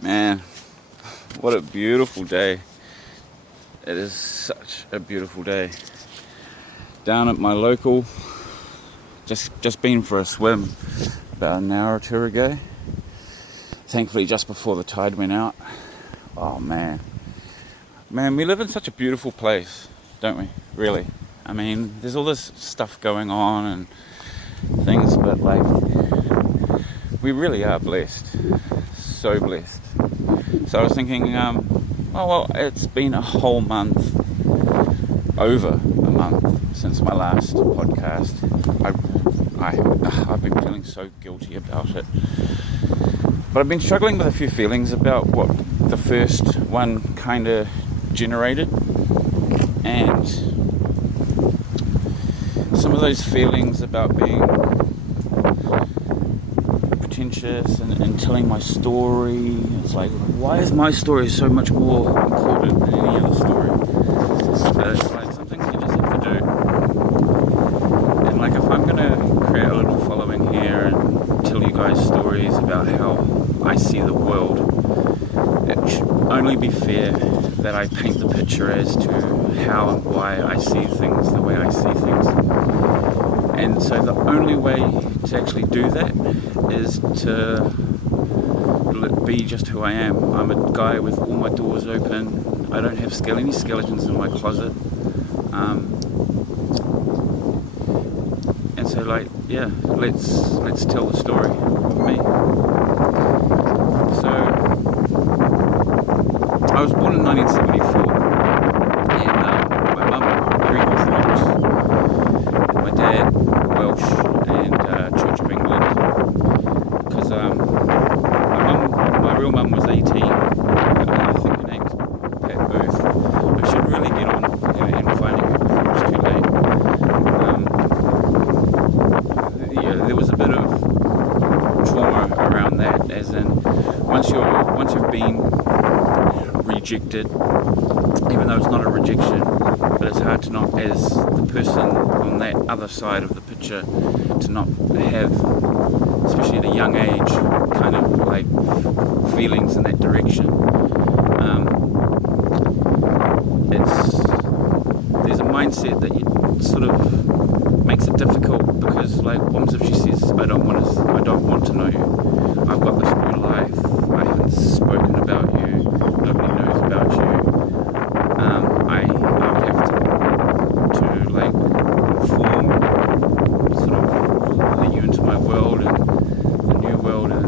Man, what a beautiful day. It is such a beautiful day. Down at my local, just been for a swim about an hour or two ago. Thankfully just before the tide went out. Oh man, we live in such a beautiful place, don't we? Really. I mean, there's all this stuff going on and things, but like, we really are blessed. So blessed. So I was thinking, it's been a whole month, over a month since my last podcast. I've been feeling so guilty about it. But I've been struggling with a few feelings about what the first one kind of generated. And some of those feelings about being pretentious and telling my story. It's like, why is my story so much more important than any other story? But it's like some things you just have to do. And like, if I'm going to create a little following here and tell you guys stories about how I see the world, it should only be fair that I paint the picture as to how and why I see things the way I see things. And so the only way to actually do that is to be just who I am. I'm a guy with all my doors open. I don't have any skeletons in my closet. And so like, yeah, let's tell the story of me. So I was born in 1974, and my mum, Greek Orthodox, my dad, Welsh, and Church of England, because my real mum was 18, and I think her name's Pat Booth. I should really get on and finding her before it's too late. There was a bit of trauma around that, as in once you've been rejected, even though it's not a rejection, but it's hard to not, as the person on that other side of the picture, to not have, especially at a young age, kind of like feelings in that direction. There's a mindset that you sort of makes it difficult, because like, what if she says, I don't want to know you, I've got this new life, I haven't spoken about you, nobody knows about you. I would have to like form, sort of let you into my world and the new world, and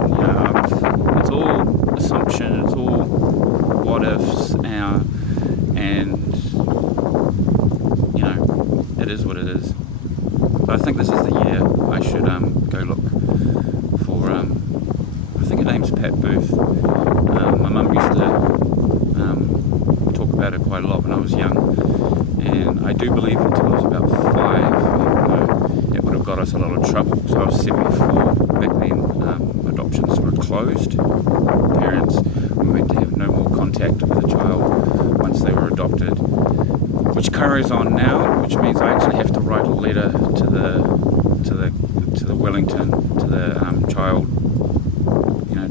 it's all assumption, it's all what ifs, and it is what it is. But I think this is the year I should go look for, I think her name's Pat Booth. My mum used to talk about it quite a lot when I was young, and I do believe until I was about 5, it would have got us a lot of trouble. So I was 74, back then adoptions were closed. Parents were meant to have no more contact with a child once they were adopted, which carries on now, which means I actually have to write a letter to the Wellington, to the child,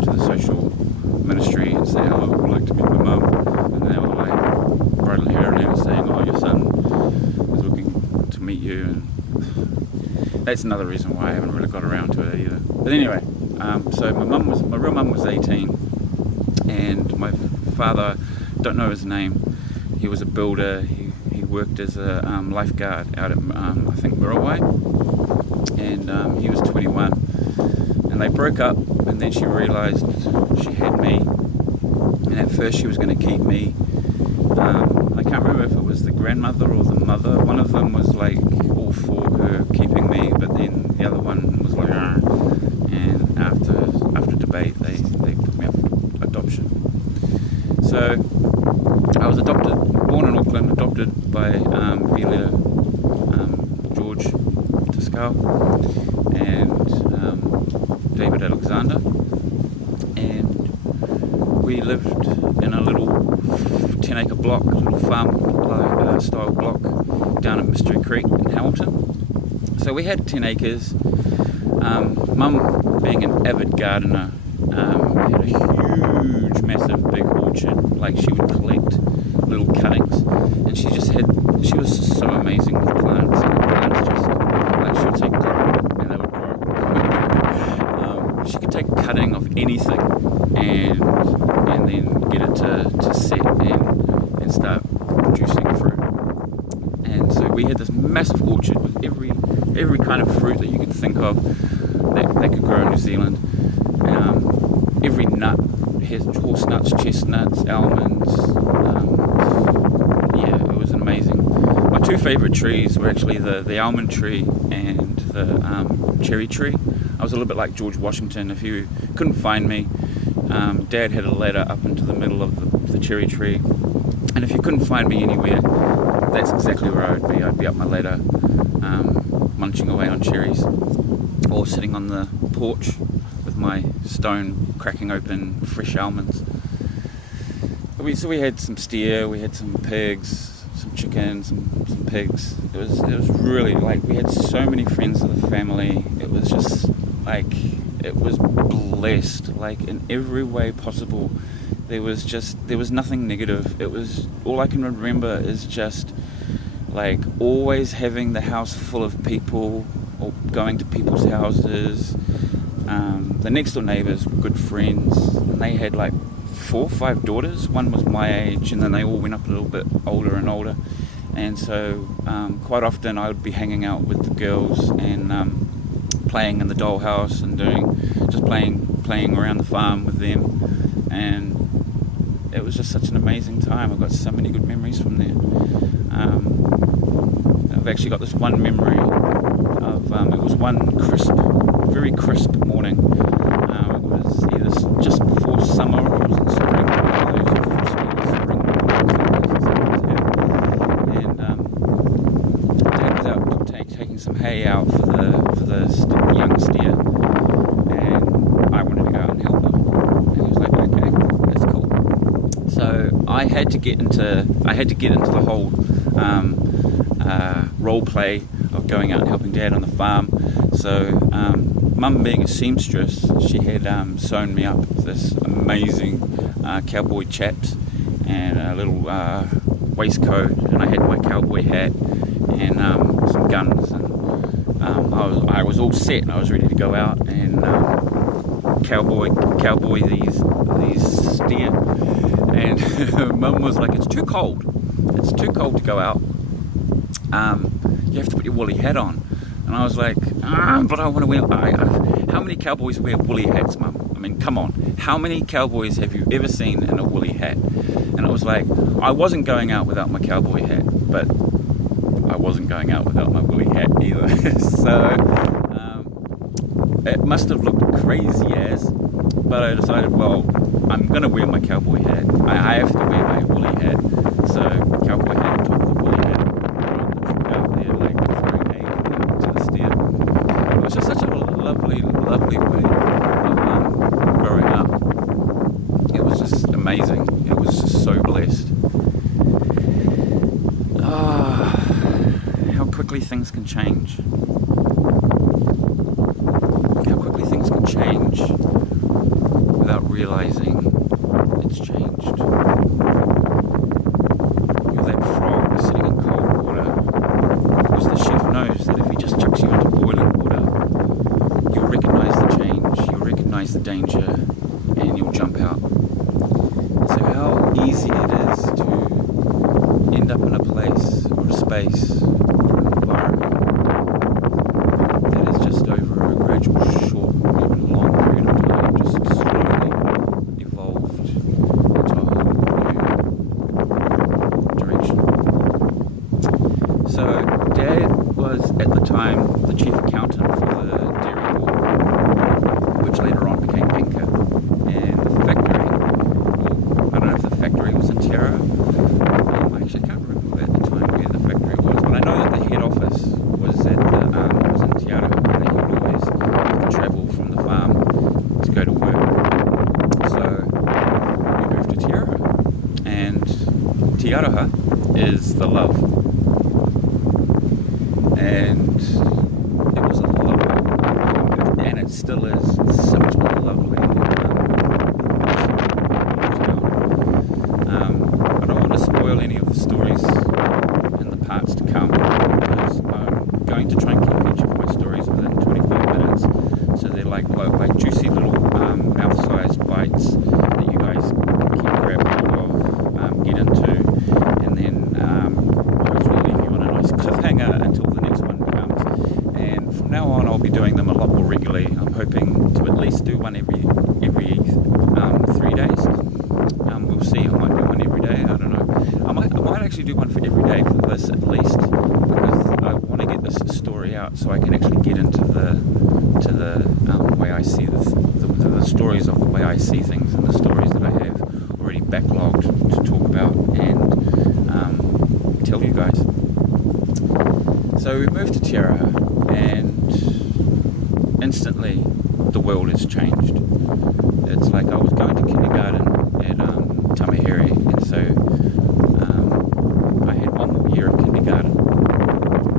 to the social ministry, and say, oh, I would like to meet my mum. And they were like, wrote a letter saying, oh, your son is looking to meet you. And that's another reason why I haven't really got around to it either. But anyway, so my real mum was 18, and my father, don't know his name, he was a builder. He worked as a lifeguard out at, I think, Muriwai, and he was 21, and they broke up, and then she realised she had me, and at first she was going to keep me. I can't remember if it was the grandmother or the mother. One of them was like all for her keeping me, but then the other one was like, and after debate they put me up for adoption. So I was born in Auckland, adopted by Velia George Tiscal and David Alexander, and we lived in a little 10-acre block, a little farm style block down at Mystery Creek in Hamilton. So we had 10 acres. Mum, being an avid gardener, had a huge, massive big orchard. Like, she would collect little cuttings, and she was just so amazing with plants. And plants just, like, she would say grow, and they would grow. She could take a cutting of anything and then get it to set and start producing fruit. And so we had this massive orchard with every kind of fruit that you could think of that could grow in New Zealand. Every nut, horse nuts, chestnuts, almonds. Yeah, it was amazing. My two favourite trees were actually the almond tree and the cherry tree. I was a little bit like George Washington. If you couldn't find me, Dad had a ladder up into the middle of the cherry tree, and if you couldn't find me anywhere, that's exactly where I would be. I'd be up my ladder, munching away on cherries, or sitting on the porch with my stone cracking open fresh almonds. So we had some steer, we had some pigs, some chickens, some pigs. It was really, like, we had so many friends of the family. It was just like, it was blessed, like, in every way possible. There was nothing negative. It was, all I can remember is just like always having the house full of people, or going to people's houses. The next door neighbours were good friends, and they had like 4 or 5 daughters. One was my age, and then they all went up a little bit older and older. And so quite often I would be hanging out with the girls and playing in the dollhouse and playing around the farm with them. And it was just such an amazing time. I've got so many good memories from there. I've actually got this one memory of, it was one very crisp morning. It was either just before summer or it was in spring. And Dad was out taking some hay out for the young steer, and I wanted to go out and help him. And he was like, okay, that's cool. So I had to get into the whole role play of going out and helping Dad on the farm. So Mum, being a seamstress, she had sewn me up this amazing cowboy chaps and a little waistcoat, and I had my cowboy hat and some guns, and I was all set and I was ready to go out and cowboy these steer. And Mum was like, it's too cold to go out, you have to put your woolly hat on. And I was like, but I want to wear, how many cowboys wear woolly hats, Mum? I mean, come on, how many cowboys have you ever seen in a woolly hat? And I was like, I wasn't going out without my cowboy hat, but I wasn't going out without my woolly hat either. So it must have looked crazy as, but I decided, well, I'm going to wear my cowboy hat. I have to wear my woolly hat. So cowboy hat on top of the woolly hat, out there like throwing hay to the steer. It was just such a lovely way of growing up. It was just amazing. It was just so blessed. How quickly things can change. How quickly things can change without realizing it's changed. You're that frog sitting in cold water, because the chef knows that if he just chucks you into boiling water, you'll recognize the change, you'll recognize the danger, and you'll jump out. So how easy it is to end up in a place or a space or an environment that is just over a gradual, short, even long period of time, just slowly evolved into a whole new direction. So Dad was at the time the chief accountant for the dairy board, which later on became Pinker. And the factory, I don't know if the factory was in Te Ara. I actually can't remember at the time where the factory was, but I know that the head office was in Te Ara, and that he would always have to travel from the farm to go to work. So we moved to Te Ara, and Te Araha is the love. And it was a lovely, and it still is such a lovely town. see things in the stories that I have already backlogged to talk about and tell you guys. So we moved to Te Araha, and instantly the world has changed. It's like I was going to kindergarten at Tamaheri, and so I had one more year of kindergarten,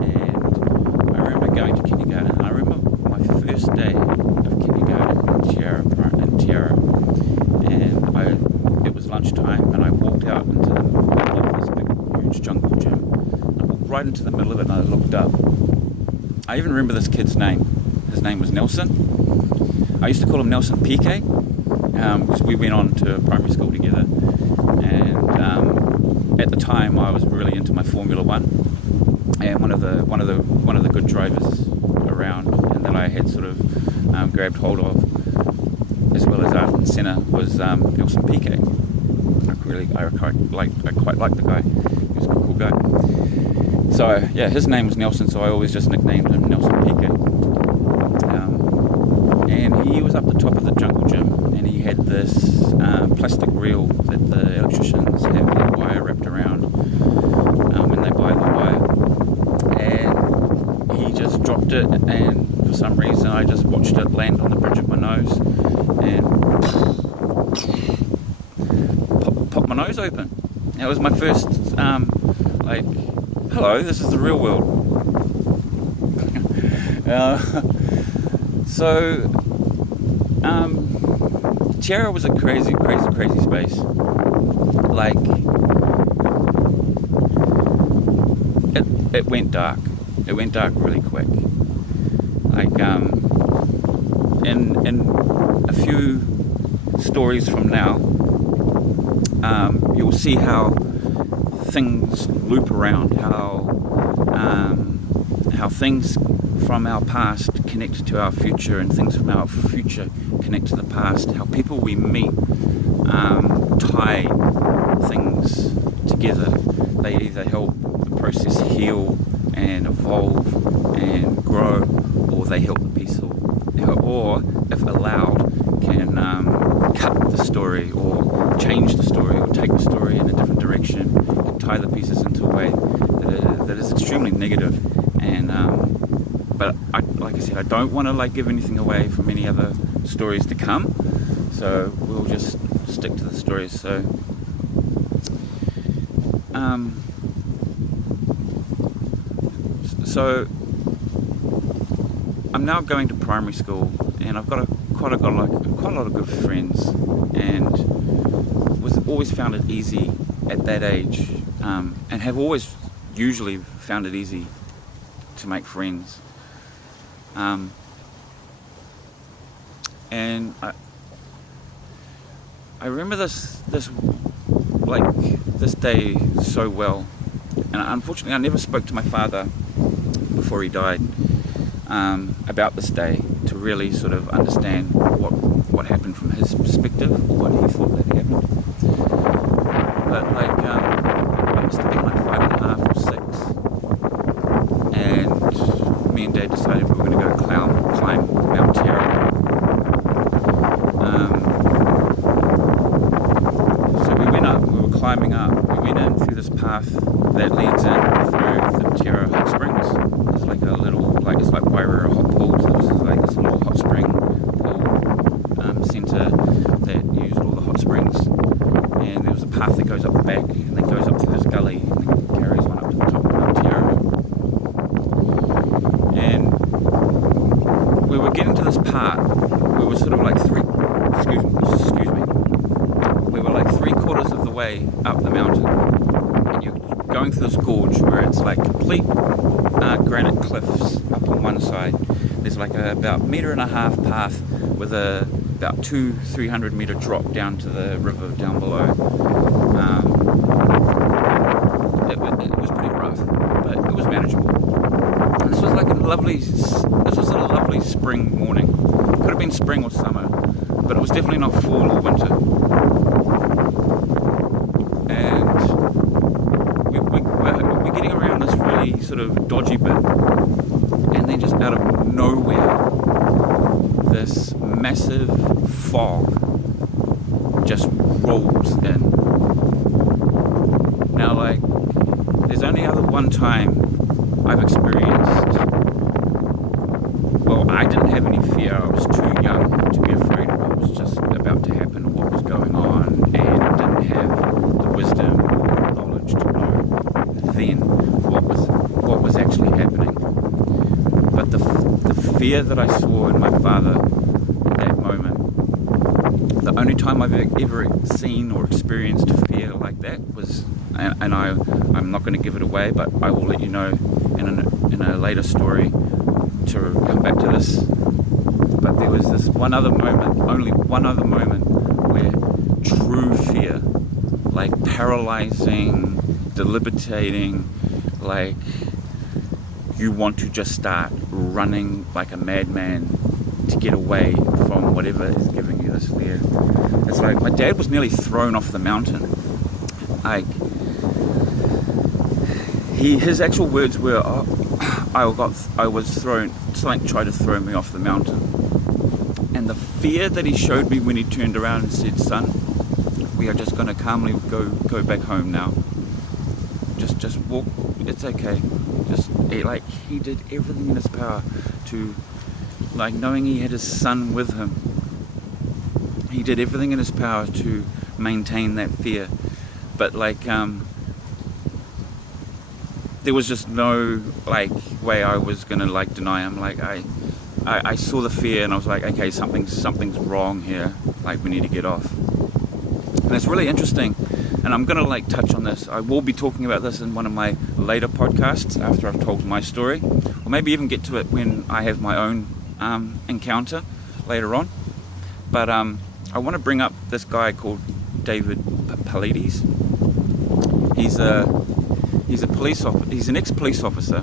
and I remember going to kindergarten. I remember my first day of kindergarten in Te Araha, and it was lunchtime, and I walked out into the middle of this big, huge jungle gym. I walked right into the middle of it, and I looked up. I even remember this kid's name. His name was Nelson. I used to call him Nelson PK, because we went on to primary school together, and at the time I was really into my Formula One, and one of the good drivers around, and that I had sort of grabbed hold of, as well as Ayrton Senna, was Nelson Piquet. I quite liked the guy. He was a cool guy. So yeah, his name was Nelson, so I always just nicknamed him Nelson Piquet. And he was up the top of the jungle gym, and he had this plastic reel that the electricians have their wire wrapped around when they buy the wire. And he just dropped it, and for some reason I just watched it land on the bridge of my nose, and pop my nose open. That was my first, hello, this is the real world. Te Araha was a crazy space. Like, it went dark. It went dark really quick. Like, in a few stories from now, you'll see how things loop around, how things from our past connect to our future, and things from our future connect to the past, how people we meet tie things together. They either help the process heal and evolve and grow, or they help the piece, or if allowed, can cut the story or change the story or take the story in a different direction, and tie the pieces into a way that is extremely negative. And but like I said, I don't want to give anything away from any other stories to come, so we'll just stick to the stories. So so I'm now going to primary school, and I've got quite a lot of good friends, and always found it easy at that age, and have always usually found it easy to make friends. And I remember this day so well, and unfortunately I never spoke to my father before he died about this day to really sort of understand what happened from his perspective, or what he thought that happened. But I must have been 5.5 or 6, and me and Dad decided we were going to go climb Mount Te Araha. So we went up, we were climbing up, we went in through this path that leads in through the Te Araha hot springs. It's like a little, it's like Wairara hot pools. It was like this little hot spring pool centre that used all the hot springs. And there was a path that goes up the back, and then goes up through this gully, and then carries one up to the top of Mount Te Araha. And we were getting to this part, we were sort of we were 3/4 of the way up the mountain, and you're going through this gorge where it's like complete granite cliffs up on one side. There's like about 1.5 meter path with about 200-300 meter drop down to the river down below. It was pretty rough, but it was manageable. And this was a lovely spring morning. Could have been spring or summer, but it was definitely not fall or winter. And we're getting around this really sort of dodgy bit, and then just out of nowhere, this massive fog just rolls in. Now, like, there's only other one time I've experienced, well, I didn't have any fear. I was too young to be afraid of what was just about to happen, what was going on, and didn't have the wisdom, knowledge to know then what was actually happening. But the fear that I saw in my father that moment, the only time I've ever seen or experienced fear like that was, and I'm not going to give it away, but I will let you know in a later story to come back to this. But there was this one other moment, only one other moment, where true fear, like paralyzing, debilitating, like you want to just start running like a madman to get away from whatever is giving you this fear. It's like my dad was nearly thrown off the mountain. Like, his actual words were, I was thrown, something tried to throw me off the mountain. And the fear that he showed me when he turned around and said, son, we are just going to calmly go back home now. Just walk, it's okay. Like, he did everything in his power to, like, knowing he had his son with him, he did everything in his power to maintain that fear. But like, there was just no like way I was gonna like deny him. Like I saw the fear and I was like, okay, something's wrong here. Like, we need to get off. And it's really interesting. And I'm gonna like touch on this. I will be talking about this in one of my later podcasts after I've told my story, or maybe even get to it when I have my own encounter later on. But I want to bring up this guy called David Paulides. He's an ex-police officer